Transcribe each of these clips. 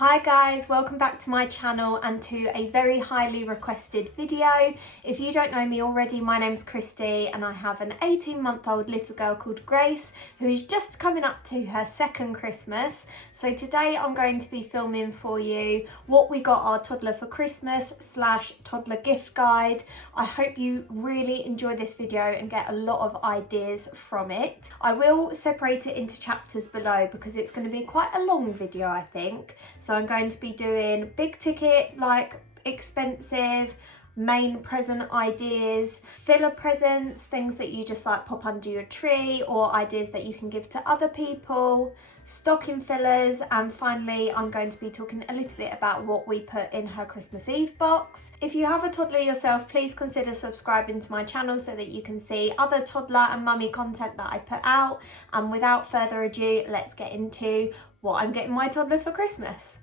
Hi guys, welcome back to my channel and to a very highly requested video. If you don't know me already, my name's Christie and I have an 18-month-old little girl called Grace who is just coming up to her second Christmas. So today I'm going to be filming for you what we got our toddler for Christmas / toddler gift guide. I hope you really enjoy this video and get a lot of ideas from it. I will separate it into chapters below because it's going to be quite a long video, I think. So I'm going to be doing big ticket, like expensive, main present ideas, filler presents, things that you just like pop under your tree, or ideas that you can give to other people, stocking fillers, and finally I'm going to be talking a little bit about what we put in her Christmas Eve box. If you have a toddler yourself, please consider subscribing to my channel so that you can see other toddler and mummy content that I put out. And without further ado, let's get into what I'm getting my toddler for Christmas.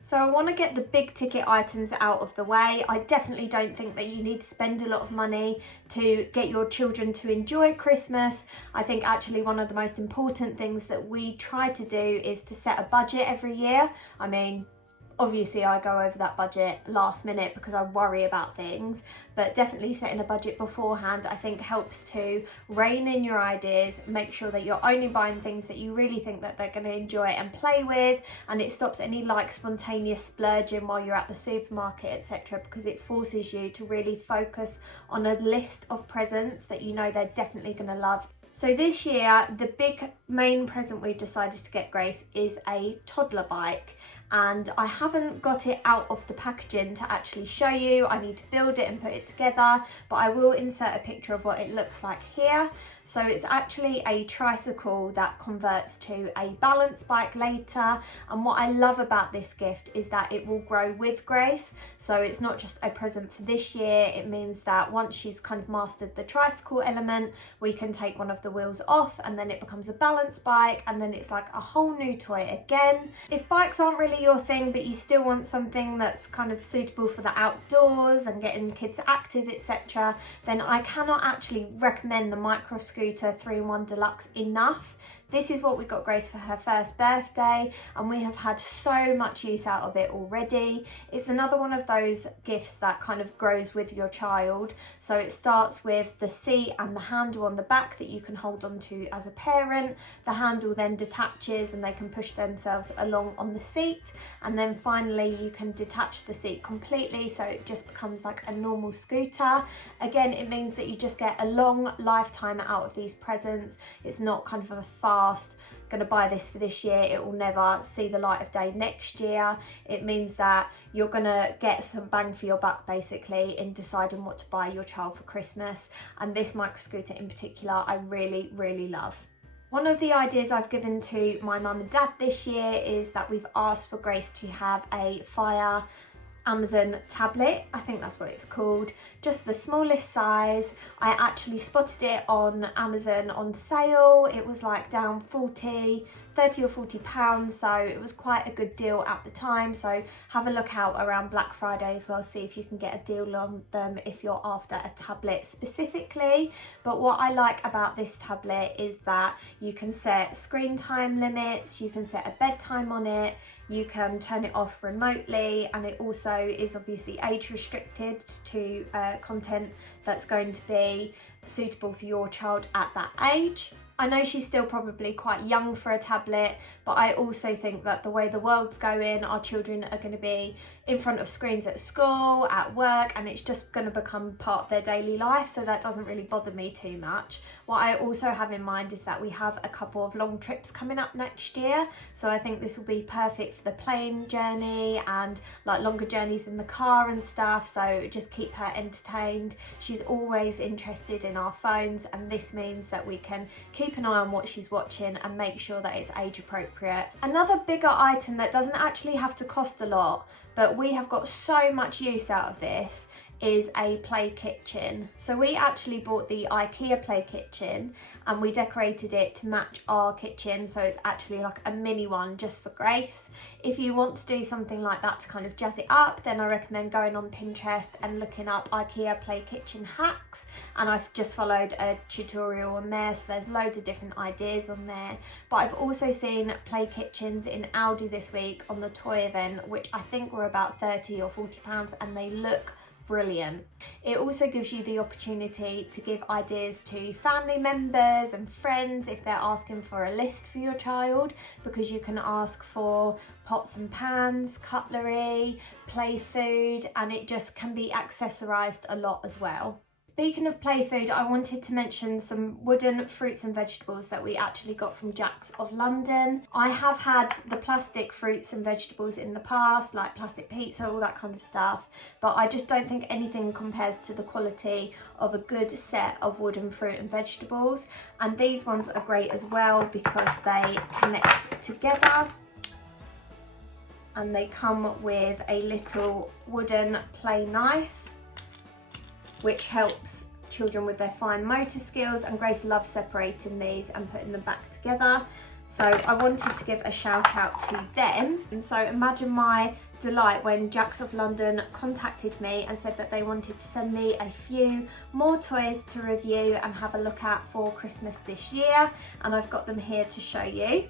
So I want to get the big ticket items out of the way. I definitely don't think that you need to spend a lot of money to get your children to enjoy Christmas. I think actually one of the most important things that we try to do is to set a budget every year. I mean, obviously I go over that budget last minute because I worry about things, but definitely setting a budget beforehand I think helps to rein in your ideas, make sure that you're only buying things that you really think that they're going to enjoy and play with, and it stops any like spontaneous splurging while you're at the supermarket, etc., because it forces you to really focus on a list of presents that you know they're definitely going to love. So this year the big main present we've decided to get Grace is a toddler bike. And I haven't got it out of the packaging to actually show you. I need to build it and put it together, but I will insert a picture of what it looks like here. So it's actually a tricycle that converts to a balance bike later. And what I love about this gift is that it will grow with Grace. So it's not just a present for this year. It means that once she's kind of mastered the tricycle element, we can take one of the wheels off and then it becomes a balance bike, and then it's like a whole new toy again. If bikes aren't really your thing, but you still want something that's kind of suitable for the outdoors and getting kids active, etc., then I cannot actually recommend the Micro Scooter 3-in-1 Deluxe enough. This is what we got Grace for her first birthday and we have had so much use out of it already. It's another one of those gifts that kind of grows with your child. So it starts with the seat and the handle on the back that you can hold onto as a parent. The handle then detaches and they can push themselves along on the seat, and then finally you can detach the seat completely so it just becomes like a normal scooter. Again, it means that you just get a long lifetime out of these presents. It's not kind of a going to buy this for this year, it will never see the light of day next year. It means that you're going to get some bang for your buck basically in deciding what to buy your child for Christmas, and this micro scooter in particular I really love. One of the ideas I've given to my mum and dad this year is that we've asked for Grace to have a Fire Amazon tablet, I think that's what it's called, just the smallest size. I actually spotted it on Amazon on sale. It was like down 30 or 40 pounds, so it was quite a good deal at the time. So have a look out around Black Friday as well, see if you can get a deal on them if you're after a tablet specifically. But what I like about this tablet is that you can set screen time limits, you can set a bedtime on it, you can turn it off remotely, and it also is obviously age restricted to content that's going to be suitable for your child at that age. I know she's still probably quite young for a tablet, but I also think that the way the world's going, our children are going to be in front of screens at school, at work, and it's just going to become part of their daily life, so that doesn't really bother me too much. What I also have in mind is that we have a couple of long trips coming up next year, so I think this will be perfect for the plane journey and like longer journeys in the car and stuff, so just keep her entertained. She's always interested in our phones, and this means that we can keep an eye on what she's watching and make sure that it's age appropriate. Another bigger item that doesn't actually have to cost a lot, but we have got so much use out of this, is a play kitchen. So we actually bought the IKEA play kitchen and we decorated it to match our kitchen, so it's actually like a mini one just for Grace. If you want to do something like that to kind of jazz it up, then I recommend going on Pinterest and looking up IKEA play kitchen hacks, and I've just followed a tutorial on there, so there's loads of different ideas on there. But I've also seen play kitchens in Aldi this week on the toy event, which I think were about £30 or £40, and they look brilliant. It also gives you the opportunity to give ideas to family members and friends if they're asking for a list for your child, because you can ask for pots and pans, cutlery, play food, and it just can be accessorized a lot as well. Speaking of play food, I wanted to mention some wooden fruits and vegetables that we actually got from Jack's of London. I have had the plastic fruits and vegetables in the past, like plastic pizza, all that kind of stuff, but I just don't think anything compares to the quality of a good set of wooden fruit and vegetables. And these ones are great as well because they connect together, and they come with a little wooden play knife, which helps children with their fine motor skills, and Grace loves separating these and putting them back together. So I wanted to give a shout out to them. And so imagine my delight when Jack's of London contacted me and said that they wanted to send me a few more toys to review and have a look at for Christmas this year, and I've got them here to show you.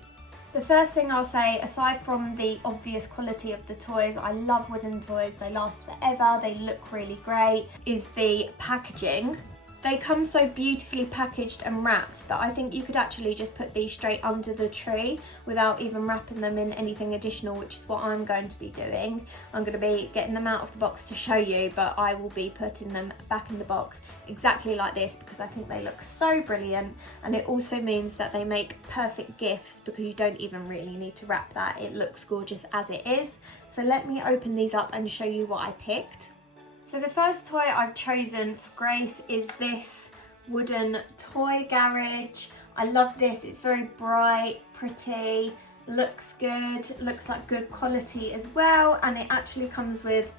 The first thing I'll say, aside from the obvious quality of the toys, I love wooden toys, they last forever, they look really great, is the packaging. They come so beautifully packaged and wrapped that I think you could actually just put these straight under the tree without even wrapping them in anything additional, which is what I'm going to be doing. I'm going to be getting them out of the box to show you, but I will be putting them back in the box exactly like this because I think they look so brilliant, and it also means that they make perfect gifts because you don't even really need to wrap that. It looks gorgeous as it is. So let me open these up and show you what I picked. So the first toy I've chosen for Grace is this wooden toy garage. I love this, it's very bright, pretty, looks good, looks like good quality as well, and it actually comes with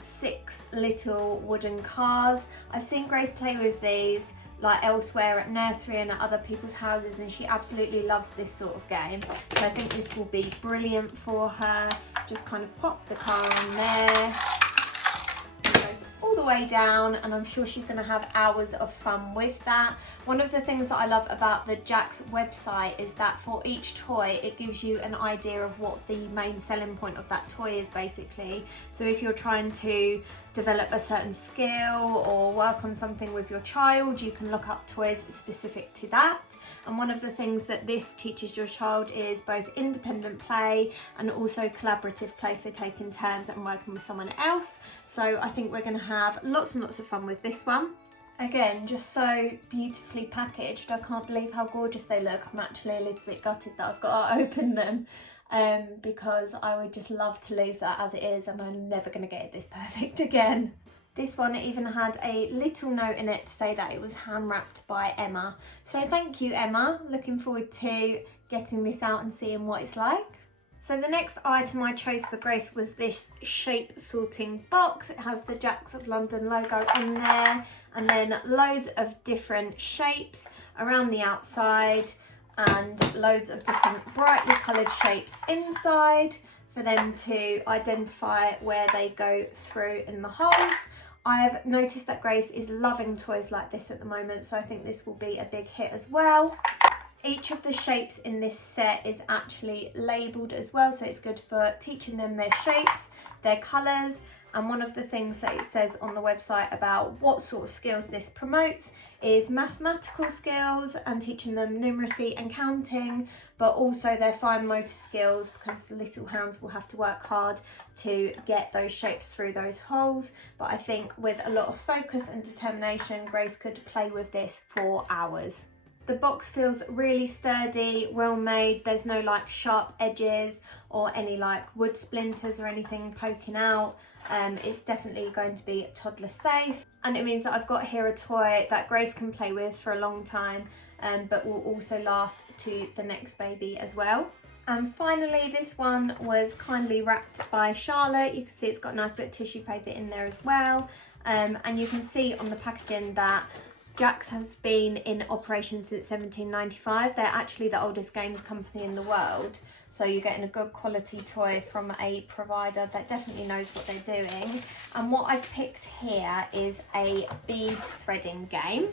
6 little wooden cars. I've seen Grace play with these like elsewhere at nursery and at other people's houses, and she absolutely loves this sort of game. So I think this will be brilliant for her. Just kind of pop the car on there. All the way down, and I'm sure she's going to have hours of fun with that. One of the things that I love about the Jack's website is that for each toy it gives you an idea of what the main selling point of that toy is, basically. So if you're trying to develop a certain skill or work on something with your child, you can look up toys specific to that. And one of the things that this teaches your child is both independent play and also collaborative play, so taking turns and working with someone else. So I think we're going to have lots and lots of fun with this one. Again, just so beautifully packaged. I can't believe how gorgeous they look. I'm actually a little bit gutted that I've got to open them because I would just love to leave that as it is, and I'm never going to get it this perfect again. This one even had a little note in it to say that it was hand wrapped by Emma. So thank you, Emma. Looking forward to getting this out and seeing what it's like. So the next item I chose for Grace was this shape sorting box. It has the Jack's of London logo on there, and then loads of different shapes around the outside and loads of different brightly coloured shapes inside for them to identify where they go through in the holes. I've noticed that Grace is loving toys like this at the moment, so I think this will be a big hit as well. Each of the shapes in this set is actually labelled as well, so it's good for teaching them their shapes, their colours, and one of the things that it says on the website about what sort of skills this promotes is mathematical skills and teaching them numeracy and counting, but also their fine motor skills, because the little hands will have to work hard to get those shapes through those holes. But I think with a lot of focus and determination, Grace could play with this for hours. The box feels really sturdy, well made. There's no like sharp edges or any like wood splinters or anything poking out. It's definitely going to be toddler safe, and it means that I've got here a toy that Grace can play with for a long time, but will also last to the next baby as well. And finally, this one was kindly wrapped by Charlotte. You can see it's got a nice bit of tissue paper in there as well. And you can see on the packaging that Jack's has been in operation since 1795. They're actually the oldest games company in the world. So you're getting a good quality toy from a provider that definitely knows what they're doing. And what I've picked here is a bead threading game.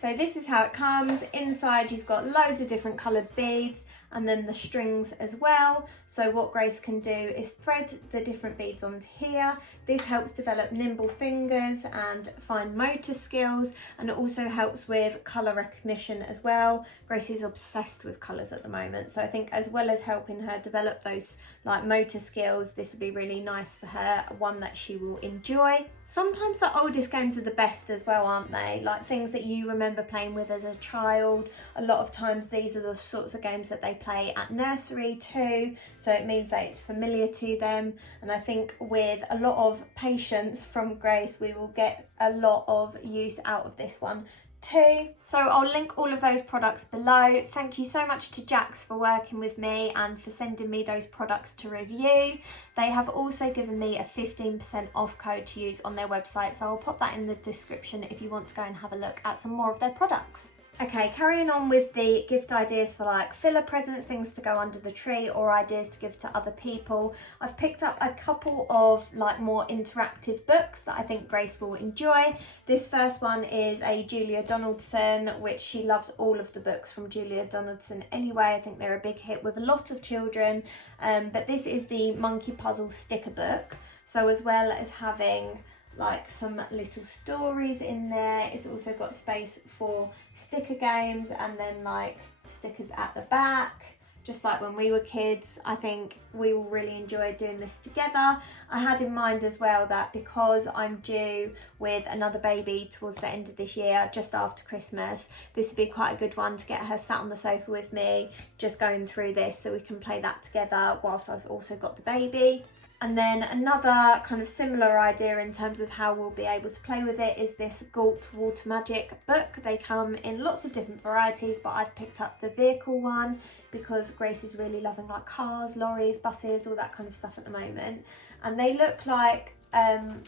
So this is how it comes. Inside you've got loads of different coloured beads and then the strings as well. So what Grace can do is thread the different beads onto here. This helps develop nimble fingers and fine motor skills, and it also helps with colour recognition as well. Grace is obsessed with colours at the moment, so I think as well as helping her develop those like motor skills, this would be really nice for her, one that she will enjoy. Sometimes the oldest games are the best as well, aren't they? Like things that you remember playing with as a child. A lot of times these are the sorts of games that they play at nursery too, so it means that it's familiar to them. And I think with a lot of patience from Grace, we will get a lot of use out of this one too. So I'll link all of those products below. Thank you so much to Jack's for working with me and for sending me those products to review. They have also given me a 15% off code to use on their website, so I'll pop that in the description if you want to go and have a look at some more of their products. Okay, carrying on with the gift ideas for like filler presents, things to go under the tree or ideas to give to other people. I've picked up a couple of like more interactive books that I think Grace will enjoy. This first one is a Julia Donaldson, which she loves all of the books from Julia Donaldson anyway. I think they're a big hit with a lot of children. But this is the Monkey Puzzle sticker book. So as well as having like some little stories in there, it's also got space for sticker games and then like stickers at the back, just like when we were kids. I think we will really enjoy doing this together. I had in mind as well that because I'm due with another baby towards the end of this year, just after Christmas, this would be quite a good one to get her sat on the sofa with me, just going through this so we can play that together whilst I've also got the baby. And then another kind of similar idea in terms of how we'll be able to play with it is this Galt Water Magic book. They come in lots of different varieties, but I've picked up the vehicle one because Grace is really loving like cars, lorries, buses, all that kind of stuff at the moment. And they look like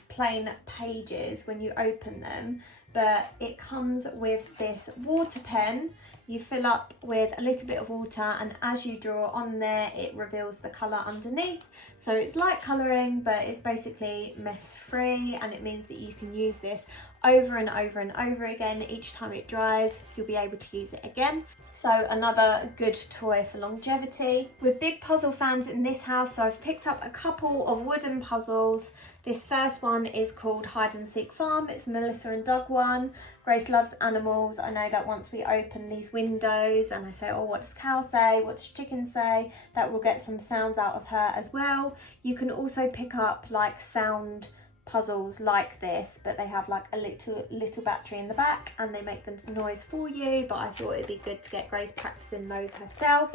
plain pages when you open them, but it comes with this water pen. You fill up with a little bit of water, and as you draw on there, it reveals the colour underneath. So it's like colouring, but it's basically mess free, and it means that you can use this over and over and over again. Each time it dries, you'll be able to use it again. So another good toy for longevity. We're big puzzle fans in this house, so I've picked up a couple of wooden puzzles. This first one is called Hide and Seek Farm. It's a Melissa and Doug one. Grace loves animals. I know that once we open these windows and I say, oh, what does cow say? What does chicken say? That will get some sounds out of her as well. You can also pick up like sound puzzles like this, but they have like a little battery in the back and they make the noise for you, but I thought it'd be good to get Grace practicing those herself.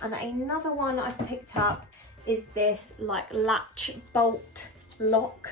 And another one I've picked up is this like latch bolt lock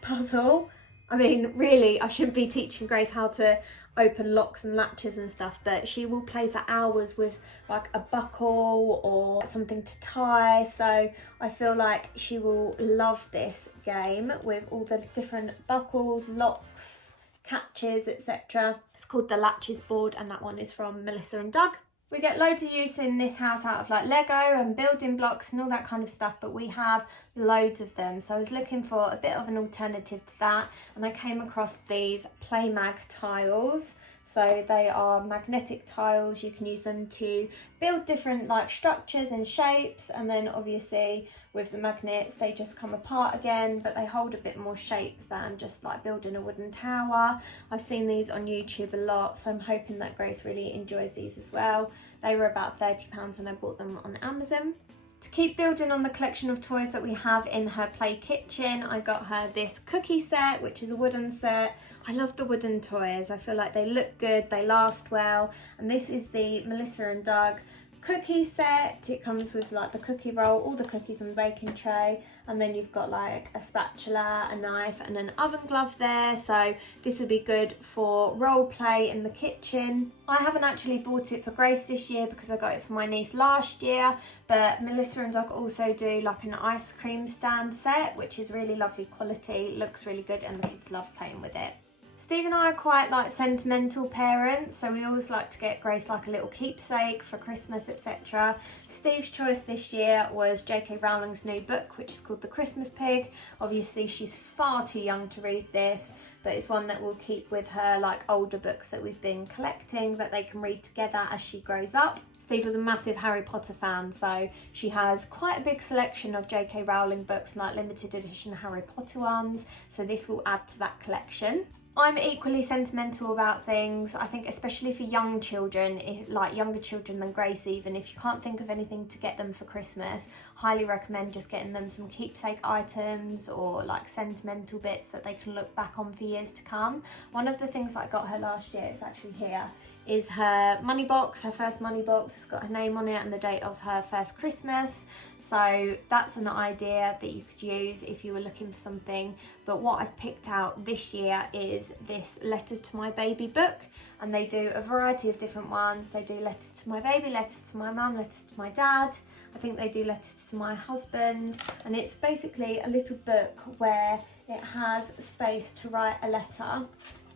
puzzle. I mean, really, I shouldn't be teaching Grace how to open locks and latches and stuff, but she will play for hours with like a buckle or something to tie. So I feel like she will love this game with all the different buckles, locks, catches, etc. It's called the Latches board, and that one is from Melissa and Doug. We get loads of use in this house out of like Lego and building blocks and all that kind of stuff, but we have loads of them. So I was looking for a bit of an alternative to that, and I came across these Playmag tiles. So they are magnetic tiles. You can use them to build different like structures and shapes, and then obviously with the magnets they just come apart again, but they hold a bit more shape than just like building a wooden tower. I've seen these on YouTube a lot, so I'm hoping that Grace really enjoys these as well. They were about £30 and I bought them on Amazon. To keep building on the collection of toys that we have in her play kitchen, I got her this cookie set, which is a wooden set. I love the wooden toys. I feel like they look good, they last well. And this is the Melissa and Doug cookie set. It comes with like the cookie roll, all the cookies on the baking tray, and then you've got like a spatula, a knife and an oven glove there, so this would be good for role play in the kitchen. I haven't actually bought it for Grace this year because I got it for my niece last year, but Melissa and Doc also do like an ice cream stand set, which is really lovely quality, looks really good, and the kids love playing with it. Steve and I are quite like sentimental parents, so we always like to get Grace like a little keepsake for Christmas, etc. Steve's choice this year was J.K. Rowling's new book, which is called The Christmas Pig. Obviously she's far too young to read this, but it's one that we'll keep with her like older books that we've been collecting that they can read together as she grows up. Steve was a massive Harry Potter fan, so she has quite a big selection of J.K. Rowling books, like limited edition Harry Potter ones, so this will add to that collection. I'm equally sentimental about things. I think especially for young children, like younger children than Grace even, if you can't think of anything to get them for Christmas, highly recommend just getting them some keepsake items or like sentimental bits that they can look back on for years to come. One of the things that I got her last year, it's actually here, is her money box, her first money box. It's got her name on it and the date of her first Christmas. So that's an idea that you could use if you were looking for something. But what I've picked out this year is this Letters to My Baby book, and they do a variety of different ones. They do letters to my baby, letters to my mum, letters to my dad. I think they do letters to my husband, and it's basically a little book where it has space to write a letter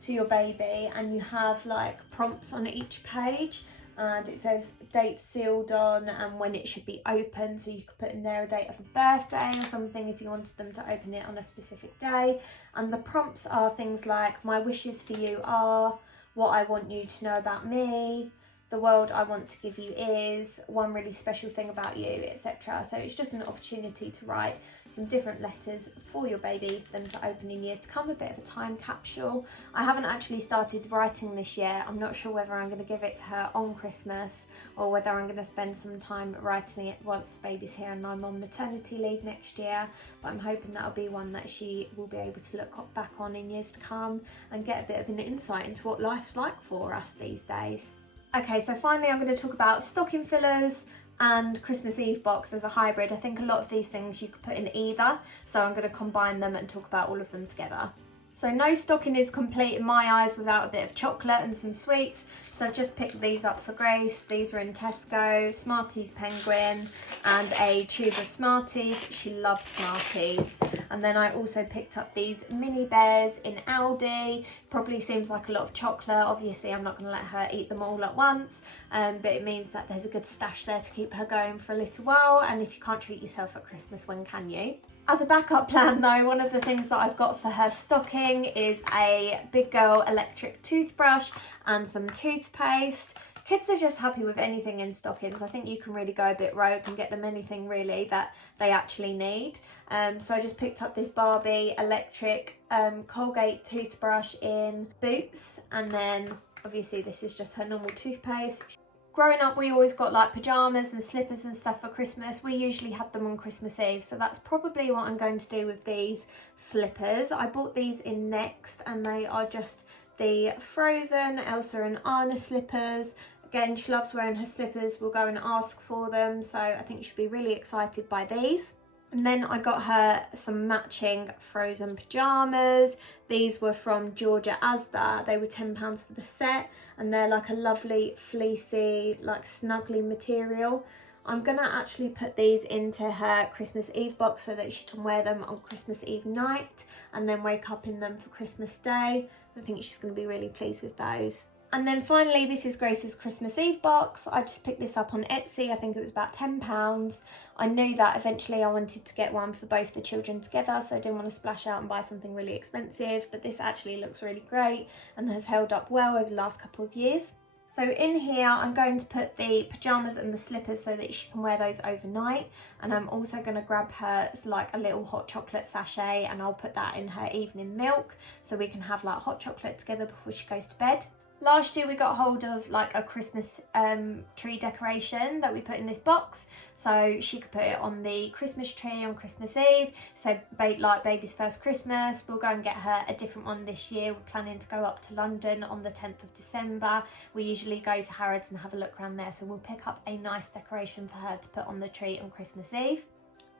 to your baby, and you have like prompts on each page, and it says date sealed on and when it should be open, so you could put in there a date of a birthday or something if you wanted them to open it on a specific day. And the prompts are things like, my wishes for you are, what I want you to know about me, the world I want to give you is, one really special thing about you, etc. So it's just an opportunity to write some different letters for your baby for them to open in years to come, a bit of a time capsule. I haven't actually started writing this year. I'm not sure whether I'm going to give it to her on Christmas or whether I'm going to spend some time writing it once the baby's here and I'm on maternity leave next year. But I'm hoping that'll be one that she will be able to look back on in years to come and get a bit of an insight into what life's like for us these days. Okay, so finally I'm going to talk about stocking fillers and Christmas Eve box as a hybrid. I think a lot of these things you could put in either, so I'm going to combine them and talk about all of them together. So no stocking is complete in my eyes without a bit of chocolate and some sweets. So I've just picked these up for Grace. These were in Tesco, Smarties Penguin and a tube of Smarties. She loves Smarties. And then I also picked up these mini bears in Aldi. Probably seems like a lot of chocolate. Obviously I'm not going to let her eat them all at once, but it means that there's a good stash there to keep her going for a little while. And if you can't treat yourself at Christmas, when can you? As a backup plan though, one of the things that I've got for her stocking is a Big Girl electric toothbrush and some toothpaste. Kids are just happy with anything in stockings. I think you can really go a bit rogue and get them anything really that they actually need. So I just picked up this Barbie electric Colgate toothbrush in Boots, and then obviously this is just her normal toothpaste. Growing up, we always got like pyjamas and slippers and stuff for Christmas. We usually had them on Christmas Eve, so that's probably what I'm going to do with these slippers. I bought these in Next, and they are just the Frozen Elsa and Anna slippers. Again, she loves wearing her slippers. We'll go and ask for them, so I think she'll be really excited by these. And then I got her some matching Frozen pyjamas. These were from Georgia Asda. They were £10 for the set, and they're like a lovely fleecy, like snuggly material. I'm gonna actually put these into her Christmas Eve box so that she can wear them on Christmas Eve night and then wake up in them for Christmas Day. I think she's gonna be really pleased with those. And then finally, this is Grace's Christmas Eve box. I just picked this up on Etsy. I think it was about £10. I knew that eventually I wanted to get one for both the children together, so I didn't want to splash out and buy something really expensive, but this actually looks really great and has held up well over the last couple of years. So in here, I'm going to put the pyjamas and the slippers so that she can wear those overnight. And I'm also going to grab her like a little hot chocolate sachet, and I'll put that in her evening milk so we can have like hot chocolate together before she goes to bed. Last year we got hold of like a Christmas tree decoration that we put in this box, so she could put it on the Christmas tree on Christmas Eve. So like baby's first Christmas, we'll go and get her a different one this year. We're planning to go up to London on the 10th of December. We usually go to Harrods and have a look around there, so we'll pick up a nice decoration for her to put on the tree on Christmas Eve.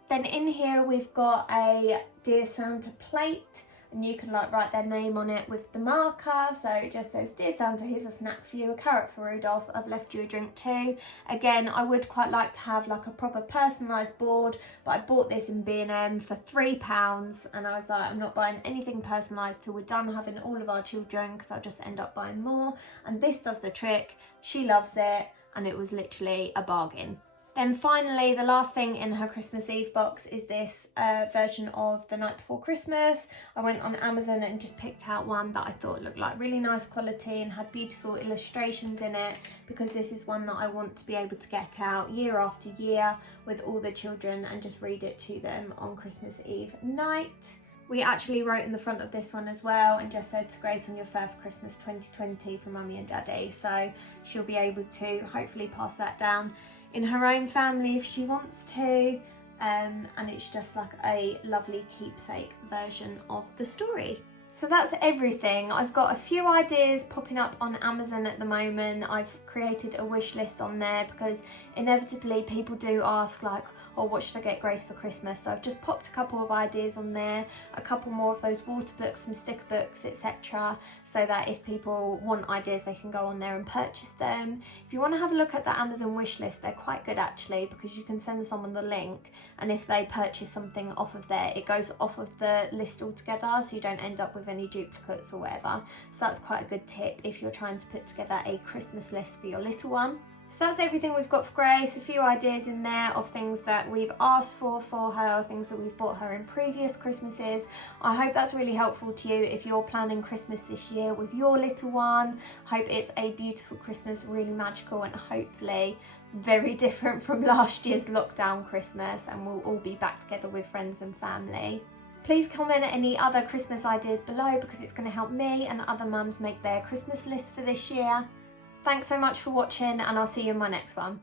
Then in here we've got a Dear Santa plate, and you can like write their name on it with the marker. So it just says, Dear Santa, here's a snack for you, a carrot for Rudolph, I've left you a drink too. Again, I would quite like to have like a proper personalised board, but I bought this in B&M for £3, and I was like, I'm not buying anything personalised till we're done having all of our children, because I'll just end up buying more. And this does the trick. She loves it, and it was literally a bargain. Then finally, the last thing in her Christmas Eve box is this version of The Night Before Christmas. I went on Amazon and just picked out one that I thought looked like really nice quality and had beautiful illustrations in it, because this is one that I want to be able to get out year after year with all the children and just read it to them on Christmas Eve night. We actually wrote in the front of this one as well and just said, to Grace on your first Christmas 2020 from Mummy and Daddy. So she'll be able to hopefully pass that down in her own family if she wants to, and it's just like a lovely keepsake version of the story. So that's everything. I've got a few ideas popping up on Amazon at the moment. I've created a wish list on there because inevitably people do ask like, oh, what should I get Grace for Christmas? So I've just popped a couple of ideas on there, a couple more of those water books, some sticker books, etc. So that if people want ideas, they can go on there and purchase them. If you want to have a look at the Amazon wish list, they're quite good actually, because you can send someone the link, and if they purchase something off of there, it goes off of the list altogether, so you don't end up with any duplicates or whatever. So that's quite a good tip if you're trying to put together a Christmas list for your little one. So that's everything we've got for Grace, a few ideas in there of things that we've asked for her, things that we've bought her in previous Christmases. I hope that's really helpful to you if you're planning Christmas this year with your little one. Hope it's a beautiful Christmas, really magical, and hopefully very different from last year's lockdown Christmas, and we'll all be back together with friends and family. Please comment any other Christmas ideas below, because it's going to help me and other mums make their Christmas list for this year. Thanks so much for watching, and I'll see you in my next one.